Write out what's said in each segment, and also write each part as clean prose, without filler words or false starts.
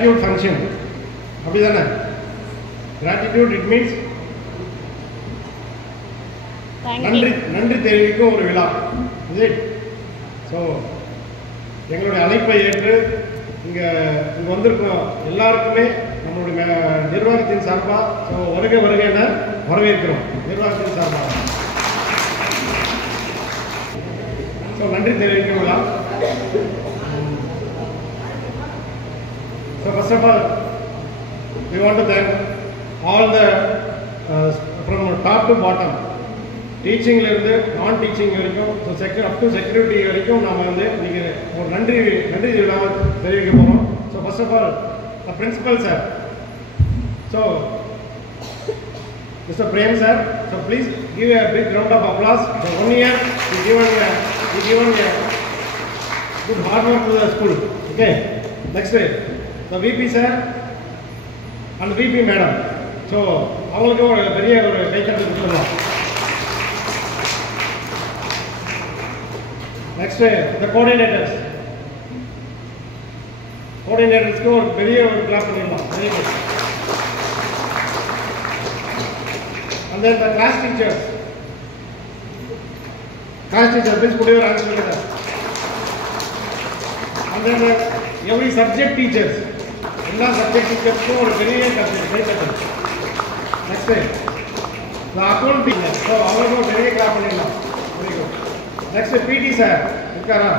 gratitude function. அப்படிதானே? Gratitude it means நன்றி தெரிவிக்கும் ஒரு விழா. Is it? ஸோ எங்களுடைய அழைப்பை ஏற்று இங்கே வந்திருக்கோம் எல்லாருக்குமே நம்மளுடைய நிர்வாகத்தின் சார்பாக ஸோ வருக என வரவேற்கிறோம் நிர்வாகத்தின் சார்பாக. ஸோ நன்றி தெரிவிக்கும் விழா. So first of all we want to thank all the from top to bottom, டீச்சிங்லேருந்து நான் டீச்சிங் வரைக்கும் ஸோ அப் டு செக்யூரிட்டி வரைக்கும் நம்ம வந்து இன்றைக்கி ஒரு நன்றி விழாவை தெரிவிக்க போகிறோம். So first of all the principal sir, so Mr. Prem sir, so please give a big round of applause. For 1 year, he given a good hard work to the school. Okay. Next way, the VP sir and VP madam. So அவங்களுக்கு ஒரு பெரிய ஒரு கைத்தட்டல் கொடுத்துடலாம். Next way, the coordinators. Coordinatorsக்கு ஒரு பெரிய ஒரு clap பண்ணிடலாம். Very good. And then the class teachers. Please put your hands together. And then every subject teachers. எல்லா subject teachers ஒரு பெரிய கைத்தட்டல். Next way, the account teacher. So அவங்களுக்கு ஒரு பெரிய கிளாப் பண்ணிடலாம். Very good. Next PT sir. Ikkara.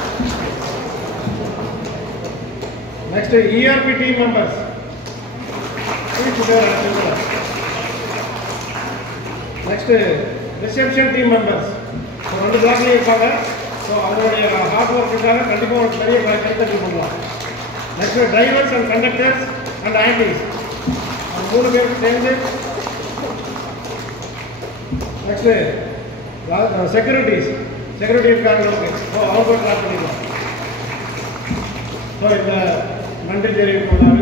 Next ERP team members. Please put your hands together. Next reception team members. So ரெண்டு பிளாக்லயே இருப்பாங்க. ஸோ அவங்களுடைய ஹார்ட் ஒர்க்குக்காக கண்டிப்பாக ஒரு பெரிய கைத்தட்டல் பண்ணலாம். Next drivers and conductors and aunties, அந்த 3 பேருக்கு சேர்ந்து. நெக்ஸ்ட் செக்யூரிட்டி இருக்காங்களுக்கு ஸோ அவங்க கிளாஸ் பண்ணிடலாம். ஸோ இந்த நன்றி தெரிவிப்பதால்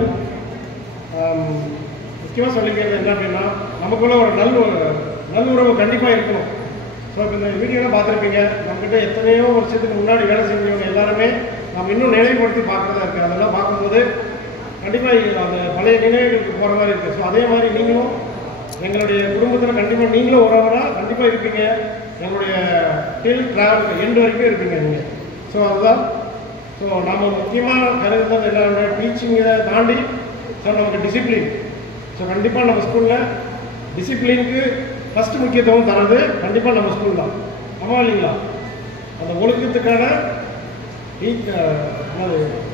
முக்கியமாக சொல்லிக்கிறது என்ன அப்படின்னா, நமக்குள்ள ஒரு நல்லுறவு கண்டிப்பாக இருக்கணும். ஸோ இப்போ இந்த வீடியோலாம் பார்த்துருப்பீங்க, நம்மக்கிட்ட எத்தனையோ வருஷத்துக்கு முன்னாடி வேலை செஞ்சவங்க எல்லாருமே நம்ம இன்னும் நினைவுபடுத்தி பார்க்குறதா இருக்குது. அதெல்லாம் பார்க்கும்போது கண்டிப்பாக அந்த பழைய நினைவுகளுக்கு போகிற மாதிரி இருக்குது. ஸோ அதே மாதிரி நீங்களும் எங்களுடைய குடும்பத்தில் கண்டிப்பாக நீங்களும் உறவராக கண்டிப்பாக இருப்பீங்க. எங்களுடைய டில் ட்ராவல் எண்டு வரைக்கும் இருப்பீங்க நீங்கள். ஸோ அதுதான். ஸோ நாம் முக்கியமாக கருதுறது எல்லாரோட டீச்சிங்கை தாண்டி ஸோ நமக்கு டிசிப்ளின். ஸோ கண்டிப்பாக நம்ம ஸ்கூலில் டிசிப்ளினுக்கு ஃபஸ்ட்டு முக்கியத்துவம் தரது கண்டிப்பாக நம்ம ஸ்கூல் தான். ஆமாம் இல்லைங்களா? அந்த ஒழுக்கத்துக்கான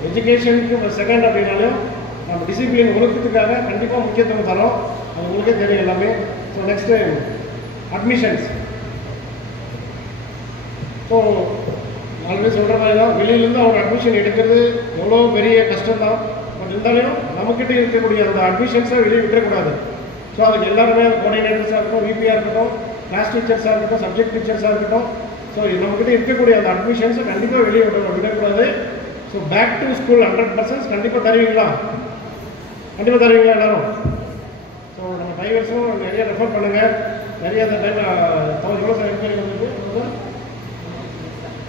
எஜுகேஷனுக்கு செகண்ட் அப்படின்னாலும் நம்ம டிசிப்ளின் ஒழுக்கத்துக்காக கண்டிப்பாக முக்கியத்துவம் தரோம். அது உங்களுக்கே தெரியும் எல்லாமே. So next admissions. So already சொல்கிற மாதிரி தான், வெளியிலேருந்து அவங்க அட்மிஷன் எடுக்கிறது எவ்வளோ பெரிய கஷ்டம் தான். பட் இருந்தாலும் நம்மக்கிட்ட இருக்கக்கூடிய அந்த அட்மிஷன்ஸை வெளியே விட்டுறக்கூடாது. ஸோ அதுக்கு எல்லாருமே அந்த கோஆர்டினேட்டர்ஸாக இருக்கட்டும், விபியாக இருக்கட்டும், கிளாஸ் டீச்சர்ஸாக இருக்கட்டும், சப்ஜெக்ட் டீச்சர்ஸாக இருக்கட்டும், ஸோ நம்மக்கிட்ட இருக்கக்கூடிய அந்த அட்மிஷன்ஸை கண்டிப்பாக வெளியே விடக்கூடாது. ஸோ பேக் டு ஸ்கூல் 100% கண்டிப்பாக தருவீங்களா? கண்டிப்பாக தருவீங்களா எல்லோரும்? ஸோ நம்ம டிரைவர்ஸும் நிறைய ரெஃபர் பண்ணுங்கள். நிறைய அந்த டைம் எவ்வளோ சார் என்கொயரி வந்திருக்கு?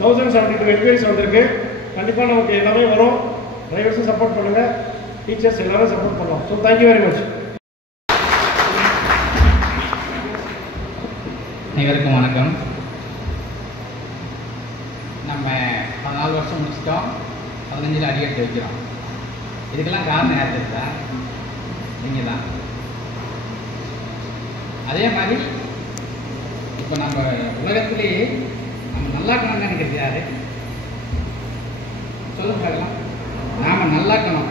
1072 என்கொயரிஸ் வந்திருக்கு. கண்டிப்பாக நமக்கு எல்லாமே வரும். டிரைவர்ஸும் சப்போர்ட் பண்ணுங்கள், டீச்சர்ஸ் எல்லாரும் சப்போர்ட் பண்ணலாம். So thank you very much. அனைவருக்கும் வணக்கம். நம்ம 14 வருஷம் முடிச்சிட்டோம், 15ல் அடியெடுத்து வைக்கிறோம். இதுக்கெல்லாம் காரணம் யார் தெரியுதா? நீங்கள் தான். அதே மாதிரி இப்போ நம்ம உலகத்திலேயே நம்ம நல்லா இருக்கணும்னு நினைக்கிறது யார்? சொல்லுங்க பார்க்கலாம். நாம் நல்லா இருக்கணும்,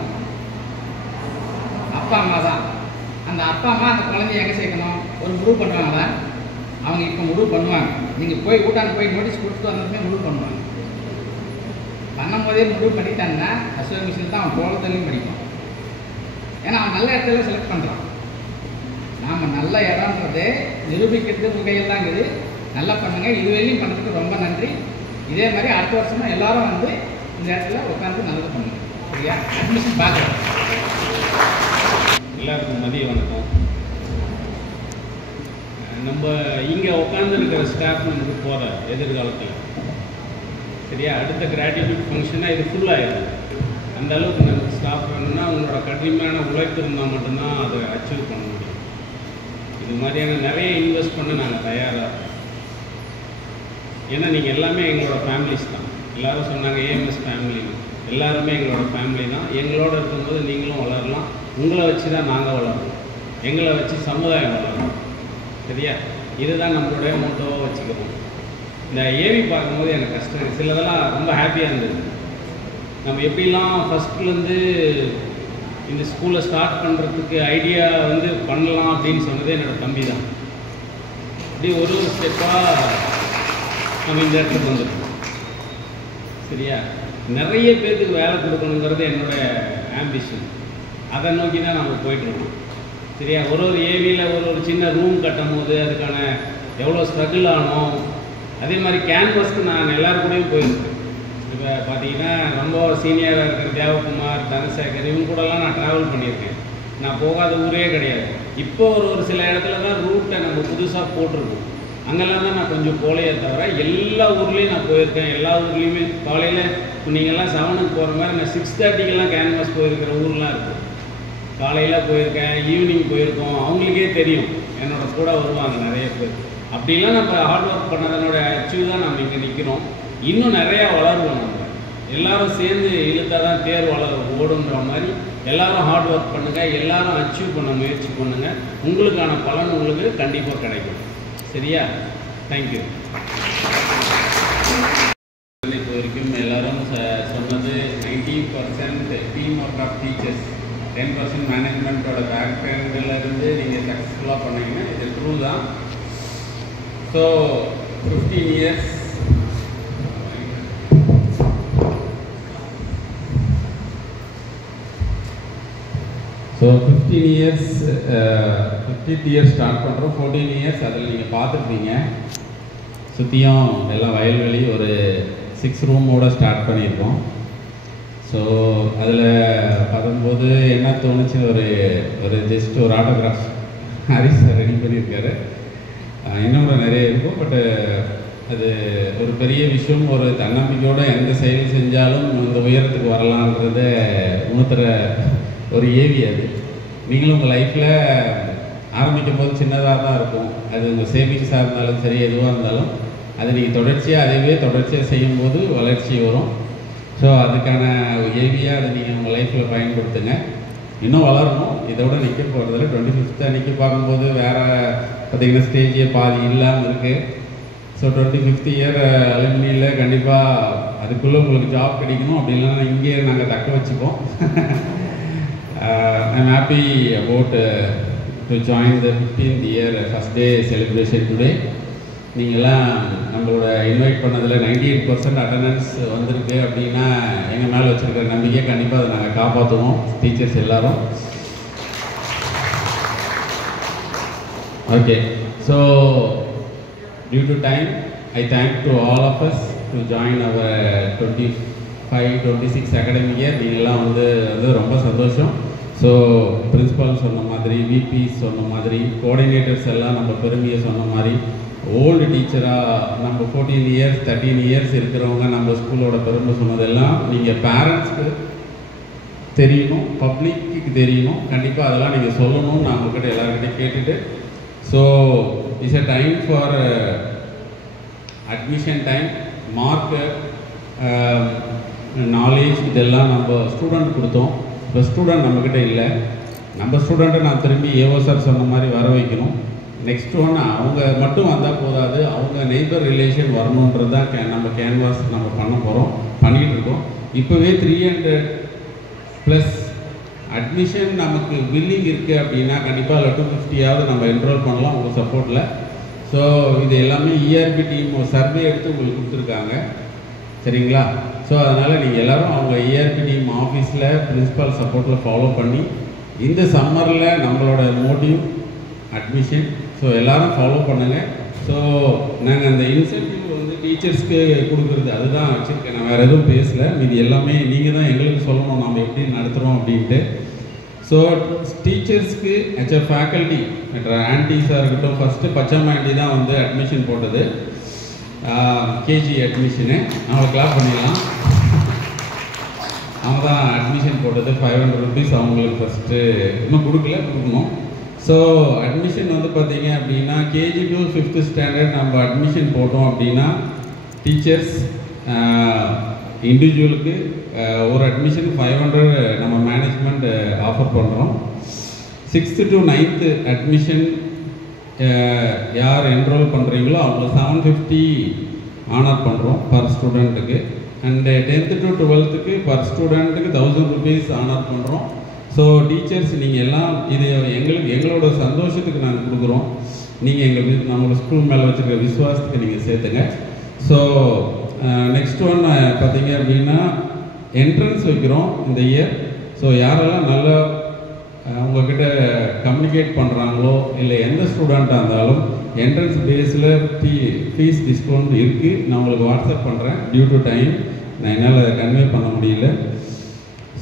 அப்பா அம்மா தான். அந்த அப்பா அம்மா அந்த குழந்தைய எங்கே சேர்க்கணும்? ஒரு முடிவு பண்ணுவாங்களா? அவங்க இப்போ முடிவு பண்ணுவாங்க. நீங்கள் போய் கூட்டான்னு போய் நோட்டீஸ் கொடுத்துட்டு வந்ததுமே முடிவு பண்ணுவாங்க. பண்ணும்போதே முடிவு பண்ணிட்டாங்கன்னா அசுவ மிஷின் தான் அவன் கோலத்துலையும் படிக்கும். ஏன்னா அவன் நல்ல இடத்துல செலக்ட் பண்ணுறான். நாம் நல்ல இடம்ன்றது நிரூபிக்கிறது வகையில் தான் இருக்குது. நல்லா பண்ணுங்கள். இதுவரையும் பண்ணுறதுக்கு ரொம்ப நன்றி. இதே மாதிரி அடுத்த வருஷமும் எல்லோரும் வந்து இந்த இடத்துல உட்காந்து நல்லது பண்ணுங்க. சரியா? அட்மிஷன் பார்க்குறோம். எல்லாருக்கும் மதிய வணக்கம். நம்ம இங்கே உட்காந்துருக்கிற ஸ்டாஃப் நமக்கு போகிற எதிர்காலத்தில் சரியா அடுத்த கிராட்டிடியூட் ஃபங்க்ஷனாக இது ஃபுல்லாகிடும். அந்த அளவுக்கு நமக்கு ஸ்டாஃப் வேணும்னா உங்களோட கடினமான உழைப்பு இருந்தால் மட்டும்தான் அதை அச்சீவ் பண்ண முடியும். இது மாதிரியான நிறைய இன்வெஸ்ட் பண்ண நாங்கள் தயாராக இருக்கோம். ஏன்னா நீங்கள் எல்லாமே எங்களோட ஃபேமிலிஸ் தான். எல்லோரும் சொன்னாங்க ஏஎம்எஸ் ஃபேமிலி, எல்லாருமே எங்களோட ஃபேமிலி தான். எங்களோட இருக்கும்போது நீங்களும் வளரலாம். உங்களை வச்சு தான் நாங்கள் வளரணும், எங்களை வச்சு சமுதாயம் வளரணும். சரியா? இதுதான் நம்மளுடைய மோட்டோவாக வச்சுக்கிறோம். இந்த ஏவி பார்க்கும்போது எனக்கு கஷ்டம், சிலதெல்லாம் ரொம்ப ஹாப்பியாக இருந்தது. நம்ம எப்படிலாம் ஃபஸ்ட்லேருந்து இந்த ஸ்கூலை ஸ்டார்ட் பண்ணுறதுக்கு ஐடியா வந்து பண்ணலாம் அப்படின்னு சொன்னது என்னோடய தம்பி தான். அப்படி ஒரு ஸ்டெப்பாக நம்ம இந்த இடத்துக்கு வந்துருக்கோம். சரியா? நிறைய பேருக்கு வேலை கொடுக்கணுங்கிறது என்னோடய ஆம்பிஷன். அதை நோக்கி தான் நம்ம போயிட்டுருக்கோம். சரியா? ஒரு ஏவியில் ஒரு சின்ன ரூம் கட்டும் போது அதுக்கான எவ்வளோ ஸ்ட்ரகிள் ஆனோம். அதே மாதிரி கேன்வஸ்க்கு நான் எல்லோரும் கூடயும் போயிருக்கேன். இப்போ பார்த்தீங்கன்னா ரொம்ப சீனியராக இருக்கிற தேவகுமார், தனசேகர், இவங்க கூடலாம் நான் ட்ராவல் பண்ணியிருக்கேன். நான் போகாத ஊரே கிடையாது. இப்போ ஒரு சில இடத்துல தான் ரூட்டை நம்ம புதுசாக போட்டிருக்கோம். அங்கெல்லாம் தான் நான் கொஞ்சம் போலையே தவிர எல்லா ஊர்லேயும் நான் போயிருக்கேன். எல்லா ஊர்லேயுமே காலையில் இப்போ நீங்கள்லாம் 7க்கு போகிற மாதிரி நான் 6:30க்கெல்லாம் கேன்வாஸ் போயிருக்கிற ஊர்லாம் இருக்குது. காலையில் போயிருக்கேன், ஈவினிங் போயிருக்கோம். அவங்களுக்கே தெரியும், என்னோட கூட வருவாங்க நிறைய பேர். அப்படிலாம் நம்ம ஹார்ட் ஒர்க் பண்ணதனோட அச்சீவ் தான் நம்ம இங்கே நிற்கிறோம். இன்னும் நிறையா வளருவோம். நம்ம எல்லோரும் சேர்ந்து இழுத்தால் தான் தேர் ஓடுன்ற மாதிரி எல்லோரும் ஹார்ட் ஒர்க் பண்ணுங்கள், எல்லோரும் அச்சீவ் பண்ண முயற்சி பண்ணுங்கள். உங்களுக்கான பலன் உங்களுக்கு கண்டிப்பாக கிடைக்கும். சரியா? தேங்க்யூ. இப்போ வரைக்கும் எல்லோரும் சொன்னது 90% டீம் ஒர்க் ஆஃப் டீச்சர்ஸ், 10% மேனேஜ்மெண்ட்டோட பேக்ரவுண்டிலேருந்து நீங்கள் சக்ஸஸ்ஃபுல்லாக பண்ணீங்கன்னா இது ட்ரூ தான். So 15 years so 15 years 50th year start பண்ணுறோம். 14 இயர்ஸ் அதில் நீங்கள் பார்த்துருப்பீங்க. சுற்றியும் எல்லாம் வயல்வெளி, ஒரு 6 ரூமோடு ஸ்டார்ட் பண்ணியிருக்கோம். ஸோ அதில் பார்க்கும்போது என்ன தோணுச்சு, ஒரு ஜஸ்ட் ஒரு ஆட்டோகிராஃப் ஹாரிஸ் சார் ரெடி பண்ணியிருக்காரு. இன்னும் கூட நிறைய இருக்கும். பட்டு அது ஒரு பெரிய விஷயம். ஒரு தன்னம்பிக்கையோடு எந்த செயல் செஞ்சாலும் இந்த உயரத்துக்கு வரலான்றத உணர்த்துற ஒரு ஏவி அது. நீங்களும் உங்கள் லைஃப்பில் ஆரம்பிக்கும் போது சின்னதாக தான் இருக்கும். அது உங்கள் சேவிங்ஸாக இருந்தாலும் சரி, எதுவாக இருந்தாலும் அதை நீங்கள் தொடர்ச்சியாக செய்யும்போது வளர்ச்சி வரும். ஸோ அதுக்கான ஏவியாக அதை நீங்கள் உங்கள் லைஃப்பில் பயன்படுத்துங்க. இன்னும் வளரணும். இதோட நிற்க போகிறதில்ல. 25th அன்றைக்கி பார்க்கும்போது வேறு பார்த்திங்கன்னா ஸ்டேஜே பாதி இல்லாமல் இருக்குது. ஸோ 25th இயர் அலுமினியில் கண்டிப்பாக அதுக்குள்ளே உங்களுக்கு ஜாப் கிடைக்கணும். அப்படி இல்லைன்னா இங்கேயே நாங்கள் தக்க வச்சுப்போம். I'm happy about to join the 15th year first day celebration today. நீங்கள்லாம் நம்மளோட இன்வைட் பண்ணதில் 98% அட்டண்டன்ஸ் வந்திருக்கு அப்படின்னா எங்கள் மேலே வச்சுருக்கிற நம்பிக்கையை கண்டிப்பாக அதை நாங்கள் காப்பாற்றுவோம், டீச்சர்ஸ் எல்லோரும். Okay, so due to time I thank to all of us to join our 25-26 academic year. நீங்கள்லாம் வந்து ரொம்ப சந்தோஷம். ஸோ பிரின்ஸிபால் சொன்ன மாதிரி, விபி சொன்ன மாதிரி, கோஆர்டினேட்டர்ஸ் எல்லாம் நம்ம பெருமையை சொன்ன மாதிரி, ஓல்டு டீச்சராக நம்ம 14 இயர்ஸ் 13 இயர்ஸ் இருக்கிறவங்க நம்ம ஸ்கூலோட பெருமை சொன்னதெல்லாம் நீங்கள் பேரண்ட்ஸ்க்கு தெரியணும், பப்ளிக்கு தெரியணும். கண்டிப்பாக அதெல்லாம் நீங்கள் சொல்லணும். நான் உங்கள்கிட்ட எல்லாருக்கிட்டையும் கேட்டுட்டு, so it's a time for admission time, mark, knowledge, இதெல்லாம் நம்ம ஸ்டூடெண்ட் கொடுத்தோம். இப்போ ஸ்டூடெண்ட் நம்மக்கிட்ட இல்லை. நம்ம ஸ்டூடெண்ட்டை நான் திரும்பி ஏஓ சார் சொன்ன மாதிரி வர வைக்கணும். நெக்ஸ்ட் ஒன் அவங்க மட்டும் வந்தால் போதாது, அவங்க நெய்பர் ரிலேஷன் வரணுன்றது தான் நம்ம கேன்வாஸ் நம்ம பண்ணிகிட்டு இருக்கோம். இப்போவே 300+ அட்மிஷன் நமக்கு பில்லிங் இருக்குது அப்படின்னா கண்டிப்பாக அதில் 250 நம்ம என்ரோல் பண்ணலாம் உங்கள் சப்போர்ட்டில். ஸோ இது எல்லாமே இஆர்பி டீம் ஒரு சர்வே எடுத்து உங்களுக்கு கொடுத்துருக்காங்க. சரிங்களா? ஸோ அதனால் நீங்கள் எல்லோரும் அவங்க இஆர்பி டீம் ஆஃபீஸில் பிரின்ஸிபால் சப்போர்ட்டில் ஃபாலோ பண்ணி இந்த சம்மரில் நம்மளோட மோட்டிவ் அட்மிஷன். ஸோ எல்லோரும் ஃபாலோ பண்ணுங்கள். ஸோ நாங்கள் அந்த இன்சென்டிவ் வந்து டீச்சர்ஸ்க்கு கொடுக்குறது அதுதான் வச்சுருக்கேன். நான் வேறு எதுவும் பேசலை. இது எல்லாமே நீங்கள் தான் எங்களுக்கு சொல்லணும் நம்ம எப்படி நடத்துகிறோம் அப்படின்ட்டு. ஸோ டீச்சர்ஸ்க்கு ஆஸ் அ ஃபேக்கல்ட்டி ஆன்டிஸாக இருக்கட்டும், ஃபஸ்ட்டு பச்சாம ஆண்டி தான் வந்து அட்மிஷன் போட்டது, கேஜி அட்மிஷனு. அவங்களை கிளாப் பண்ணிடலாம். அவங்க தான் அட்மிஷன் போட்டது 500 rupees அவங்களுக்கு ஃபஸ்ட்டு இன்னும் கொடுக்கணும். ஸோ அட்மிஷன் வந்து பார்த்தீங்க அப்படின்னா KG to 5th standard நம்ம அட்மிஷன் போட்டோம் அப்படின்னா டீச்சர்ஸ் இண்டிவிஜுவலுக்கு ஒரு அட்மிஷன் 500 நம்ம மேனேஜ்மெண்ட் ஆஃபர் பண்ணுறோம். 6th to 9th அட்மிஷன் யார் என்ரோல் பண்ணுறீங்களோ அவங்க 750 ஆனர் பண்ணுறோம் பர் ஸ்டூடெண்ட்டுக்கு. And 10th to 12th per ஸ்டூடெண்ட்டுக்கு 1000 rupees ஆனர் பண்ணுறோம். ஸோ டீச்சர்ஸ் நீங்கள் எல்லாம் இது எங்களோட சந்தோஷத்துக்கு நாங்கள் கொடுக்குறோம். நீங்கள் நம்மளோட ஸ்கூல் மேலே வச்சுருக்க விசுவாசத்துக்கு நீங்கள் சேர்த்துங்க. ஸோ நெக்ஸ்ட் ஒன் பார்த்தீங்க அப்படின்னா என்ட்ரன்ஸ் வைக்கிறோம் இந்த இயர். ஸோ யாரெல்லாம் நல்லா உங்ககிட்ட கம்யூனிகேட் பண்ணுறாங்களோ இல்லை எந்த ஸ்டூடெண்ட்டாக இருந்தாலும் என்ட்ரன்ஸ் பேஸில் ஃபீஸ் டிஸ்கவுண்ட் இருக்குது. நான் உங்களுக்கு வாட்ஸ்அப் பண்ணுறேன். டியூ டு டைம் நான் என்னால் அதை கன்வே பண்ண முடியல.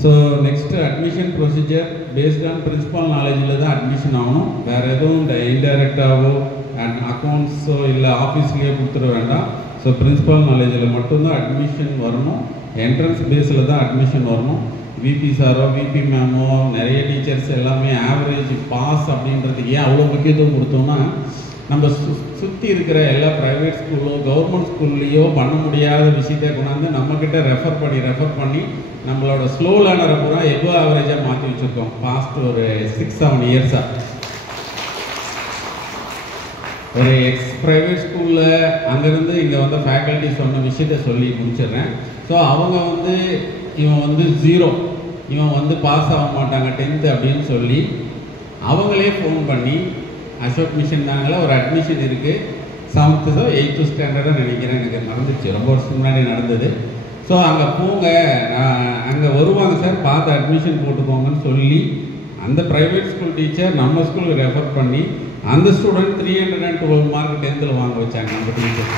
So next admission procedure based on principal நாலேஜில் தான் அட்மிஷன் ஆகணும். வேறு எதுவும் இன்டைரக்டாகவோ அக்கௌண்ட்ஸோ இல்லை ஆஃபீஸ்லேயே கொடுத்துட வேண்டாம். ஸோ பிரின்சிபல் நாலேஜில் மட்டும்தான் அட்மிஷன் வரணும். என்ட்ரன்ஸ் பேஸில் தான் அட்மிஷன் வரணும். விபி சாரோ விபி மேமோ நிறைய டீச்சர்ஸ் எல்லாமே ஆவரேஜ் பாஸ் அப்படின்றதுக்கு ஏன் அவ்வளோ முக்கியத்துவம் கொடுத்தோம்னா நம்ம சுற்றி இருக்கிற எல்லா ப்ரைவேட் ஸ்கூலோ கவர்மெண்ட் ஸ்கூல்லையோ பண்ண முடியாத விஷயத்தை கொண்டாந்து நம்மக்கிட்ட ரெஃபர் பண்ணி நம்மளோட ஸ்லோ லேர்னரை பூரா எவ்வளோ ஆவரேஜாக மாற்றி வச்சுருக்கோம் பாஸ்ட் ஒரு 6-7 இயர்ஸாக. ஒரு ப்ரைவேட் ஸ்கூலில் அங்கேருந்து இங்கே வந்து ஃபேக்கல்ட்டி சொன்ன விஷயத்த சொல்லி முடிச்சிடுறேன். ஸோ அவங்க வந்து இவன் வந்து 0 இவன் வந்து பாஸ் ஆக மாட்டாங்க 10th அப்படின்னு சொல்லி அவங்களே ஃபோன் பண்ணி அசோக் மிஷன் தாங்களா ஒரு அட்மிஷன் இருக்குது 7th 8th ஸ்டாண்டர்டாக நினைக்கிறேன், எனக்கு மறந்துச்சு, ரொம்ப வருஷம் முன்னாடி நடந்தது. ஸோ அங்கே போங்க, அங்கே வருவாங்க சார், பார்த்து அட்மிஷன் போட்டுக்கோங்கன்னு சொல்லி அந்த ப்ரைவேட் ஸ்கூல் டீச்சர் நம்ம ஸ்கூலுக்கு ரெஃபர் பண்ணி அந்த ஸ்டூடெண்ட் 312 மார்க் 10th வாங்க வச்சாங்க நம்ம டீச்சர்.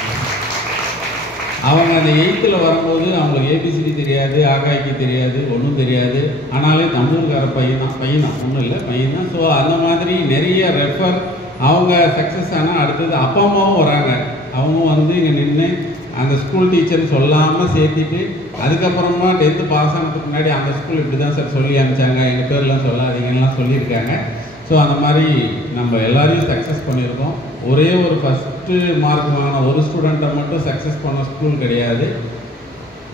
அவங்க அந்த 8th வரும்போது அவங்களுக்கு ஏபிசிடி தெரியாது, ஆகாய்க்கு தெரியாது, ஒன்றும் தெரியாது. ஆனாலே தமிழ்கார பையன் தான் ஒன்றும் இல்லை பையன் தான். ஸோ அந்த மாதிரி நிறைய ரெஃபர் அவங்க சக்ஸஸ் ஆனால் அடுத்தது அப்பா அம்மாவும் வராங்க. அவங்க வந்து இங்கே நின்று அந்த ஸ்கூல் டீச்சர் சொல்லாமல் சேர்த்திட்டு அதுக்கப்புறமா 10th பாஸ் ஆனதுக்கு முன்னாடி அந்த ஸ்கூல் இப்படி தான் சார் சொல்லி அனுப்பிச்சாங்க, எங்கள் பேர்லாம் சொல்லாதீங்கலாம் சொல்லியிருக்காங்க. ஸோ அந்த மாதிரி நம்ம எல்லாரையும் சக்ஸஸ் பண்ணியிருக்கோம். ஒரே ஒரு ஃபஸ்ட்டு மார்க் வாங்கின ஒரு ஸ்டூடெண்ட்டை மட்டும் சக்ஸஸ் பண்ண ஸ்கூல் கிடையாது.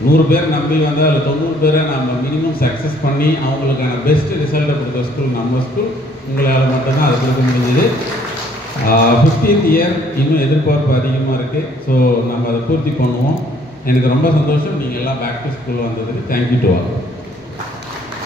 100 பேர் நம்பி வந்தால் அதில் 90 பேரை நம்ம மினிமம் சக்ஸஸ் பண்ணி அவங்களுக்கான பெஸ்ட் ரிசல்ட்டை கொடுத்த ஸ்கூல் நம்ம ஸ்கூல். உங்களால் மட்டும்தான் அதை கொடுக்க முடிஞ்சது. 15th இயர் இன்னும் எதிர்பார்ப்பு அதிகமாக இருக்குது. ஸோ நம்ம அதை பூர்த்தி பண்ணுவோம். எனக்கு ரொம்ப சந்தோஷம் நீங்கள் எல்லாம் பேக் டு ஸ்கூல் வந்ததுக்கு. Thank you to all.